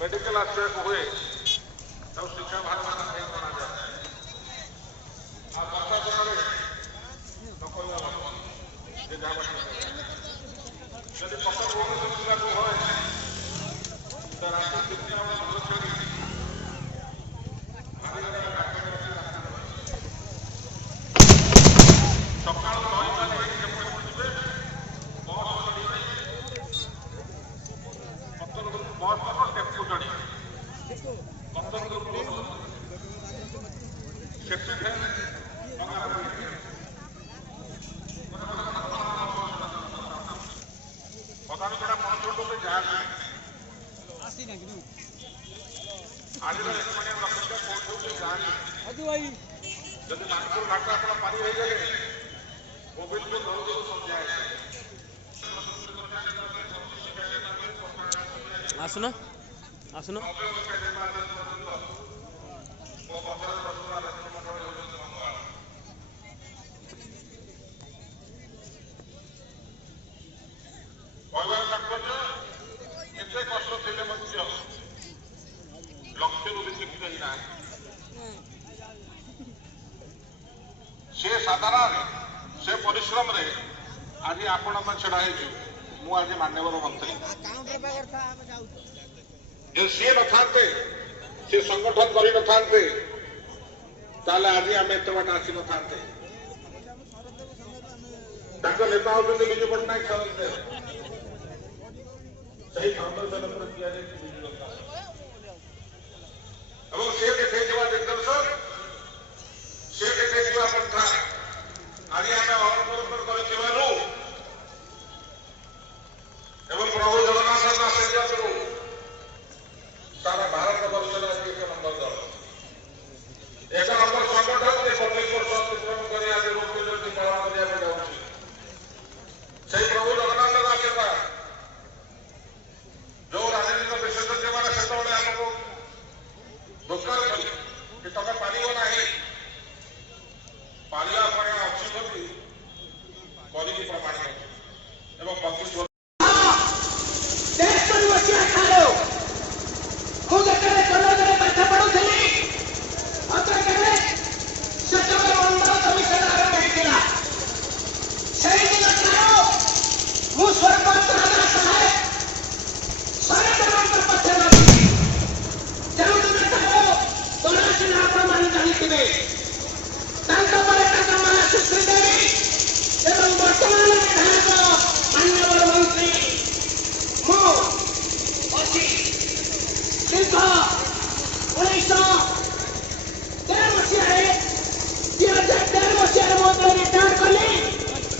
medical आश्रय हुए शिक्षा भाग जब पसंद जब नागपुर घाट पानी हो गए कोविड को आसुन आसुन एते कष्ट थे लक्ष्य शिक्षित ही से साधारण से परिश्रम रे आज आपण छड़ा मु आज मान्यवर मंत्री सी न था से संगठन कर आज आम एत बाट आसी न था नेता होते विजु पट्टनायक सही फाउंडेशन से देखा दिग्दर्शन से देखा पंथा आज आम अवलंबन कर प्रभु जगन्नाथ सारा भारत वर्ष एक नंबर दल एक नंबर संगठन 25 वर्ष अतिक्रम कर प्रभु जगन्नाथ आशीर्वाद जो राजनीतिक विशेषज्ञ मैंने से आमको दुष्कार कि तुम पार ना पारा अच्छी प्रमाणित एवं 25 वर्ष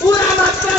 पूरा मात्रा